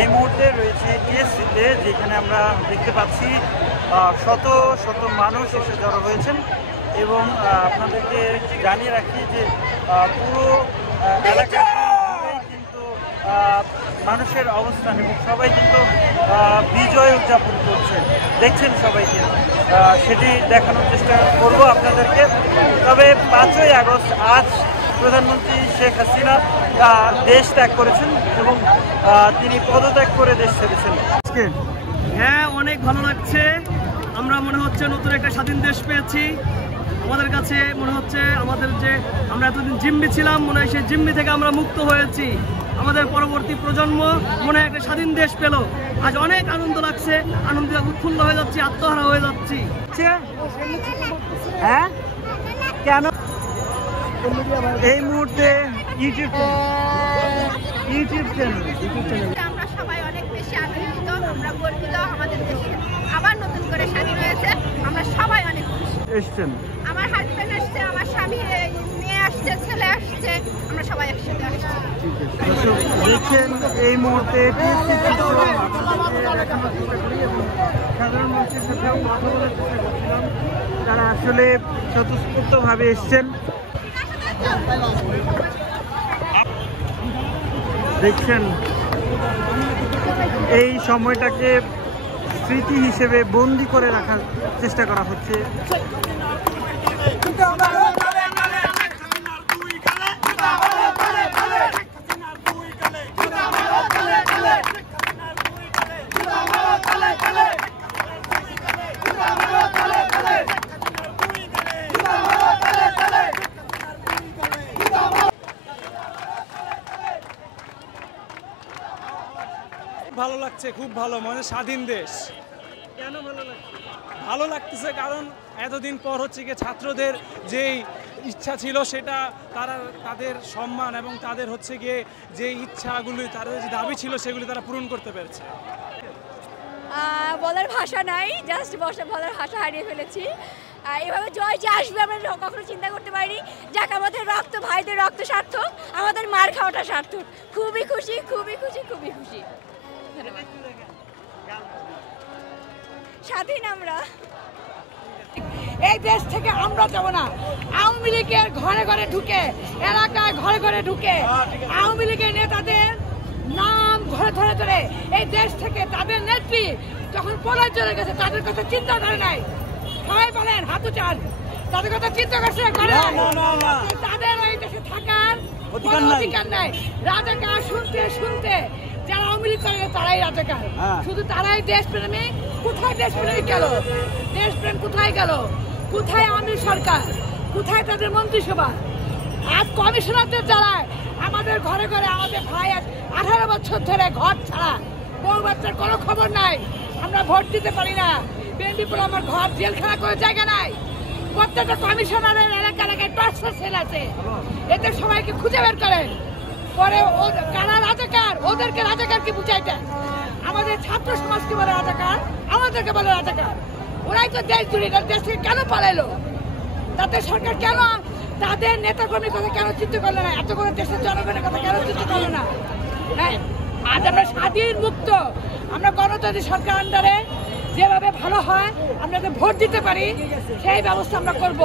এই মুহূর্তে রয়েছে টিএসসিতে, যেখানে আমরা দেখতে পাচ্ছি শত শত মানুষ এসে জড়ো হয়েছেন। এবং আপনাদেরকে জানিয়ে রাখি যে পুরো এলাকা কিন্তু মানুষের অবস্থান, এবং সবাই কিন্তু বিজয় উদযাপন করছেন, দেখছেন সবাইকে, সেটি দেখানোর চেষ্টা করব আপনাদেরকে। তবে 5ই আগস্ট আজ প্রধানমন্ত্রী শেখ হাসিনা দেশ ত্যাগ করেছেন এবং তিনি পদত্যাগ করে দেশ ছেড়েছেন। হ্যাঁ, অনেক ভালো লাগছে। আমরা মনে হচ্ছে নতুন একটা স্বাধীন দেশ পেয়েছি। আমাদের কাছে মনে হচ্ছে আমাদের যে আমরা এতদিন জিম্মি ছিলাম, মনে হয় সেই জিম্মি থেকে আমরা মুক্ত হয়েছি। আমাদের পরবর্তী প্রজন্ম মনে হয় একটা স্বাধীন দেশ পেল। আজ অনেক আনন্দ লাগছে, আনন্দে উৎফুল্ল হয়ে যাচ্ছি, আত্মহারা হয়ে যাচ্ছি। হ্যাঁ, কেন এই মুহূর্তে ইউটিউব চ্যানেল আমরা সবাই অনেক বেশি আনন্দিত, আমরা গর্বিত। আমাদের দেশে আবার নতুন করে স্বাধীন হয়েছে, আমরা সবাই অনেক খুশি। এসছেন, আমার হাজবেন্ড আসছে, আমার স্বামী, মেয়ে আসছে, ছেলে আসছে, আমরা সবাই একসাথে আসছি। দেখছেন এই মুহূর্তে সাধারণ মানুষের সাথেও কথা বলার চেষ্টা করছিলাম, তারা আসলে স্বতঃস্ফূর্তভাবে এসছেন। দেখছেন এই সময়টাকে স্মৃতি হিসেবে বন্দি করে রাখার চেষ্টা করা হচ্ছে। ভালো লাগছে, খুব ভালো, মানে স্বাধীন দেশ। কেন ভালো লাগছে? ভালো লাগতেছে কারণ এতদিন পর হচ্ছে কি ছাত্রদের যেই ইচ্ছা ছিল সেটা তারা তাদের সম্মান এবং তাদের হচ্ছে গিয়ে যে ইচ্ছাগুলি, তাদের যে দাবি ছিল সেগুলি তারা পূরণ করতে পেরেছে। বলার ভাষা নাই, জাস্ট বলার ভাষা হারিয়ে ফেলেছি। এভাবে জয় যে আসবে আমরা কখনো চিন্তা করতে পারিনি। যাক, আমাদের রক্ত, ভাইদের রক্ত সার্থক, আমাদের মার খাওয়াটা সার্থক। খুবই খুশি, খুবই খুশি, খুবই খুশি। স্বাধীন আমরা। এই দেশ থেকে আমরা যাব না। আওয়ামী লীগের ঘরে ঘরে ঢুকে, এলাকায় ঘরে ঘরে ঢুকে আওয়ামী লীগের নেতাদের নাম ঘরে ধরে ধরে এই দেশ থেকে তাদের নেত্রী যখন পলায় চলে গেছে তাদের কথা চিন্তা করে নাই। সবাই বলেন হাত উঠান, তাদের কথা চিন্তা করছে, তাদের ওই দেশে থাকার অধিকার নাই। রাজাকার শুনতে শুনতে যারা আওয়ামী লীগ করে তারাই রাজাকার, শুধু তারাই দেশপ্রেমিক। কোথায় দেশপ্রেমিক গেল? দেশপ্রেম কোথায় গেল? কোথায় আওয়ামী সরকার? কোথায় তাদের মন্ত্রিসভা? আজ কমিশনারদের জ্বালায় আমাদের ঘরে ঘরে আমাদের ভাই 18 বছর ধরে ঘর ছাড়া, বউ বাচ্চার কোনো খবর নাই। আমরা ভোট দিতে পারি না। বিএনপি বলে আমার ঘর জেলখানা করে জায়গা নাই। প্রত্যেকটা কমিশনারের এলাকা এলাকায় 5টা সেল আছে, এতে সবাইকে খুঁজে বের করেন। পরে কারা রাজাকার, ওদেরকে রাজাকার কি বুঝাইতেন? আমাদের ছাত্র সমাজকে বলে রাজাকার, আমাদেরকে বলে রাজাকার। ওরাই তো দেশ জুড়ে, দেশ থেকে কেন পালাইলো? তাতে সরকার কেন তাদের নেতাকর্মীর কথা কেন চিন্তা করলো না? এত করে দেশের জনগণের কথা কেন চিন্তা করলো না? হ্যাঁ, আজ আমরা স্বাধীন মুক্ত, আমরা গণতান্ত্রিক সরকার আন্ডারে যেভাবে ভালো হয় আমরা ভোট দিতে পারি সেই ব্যবস্থা আমরা করব।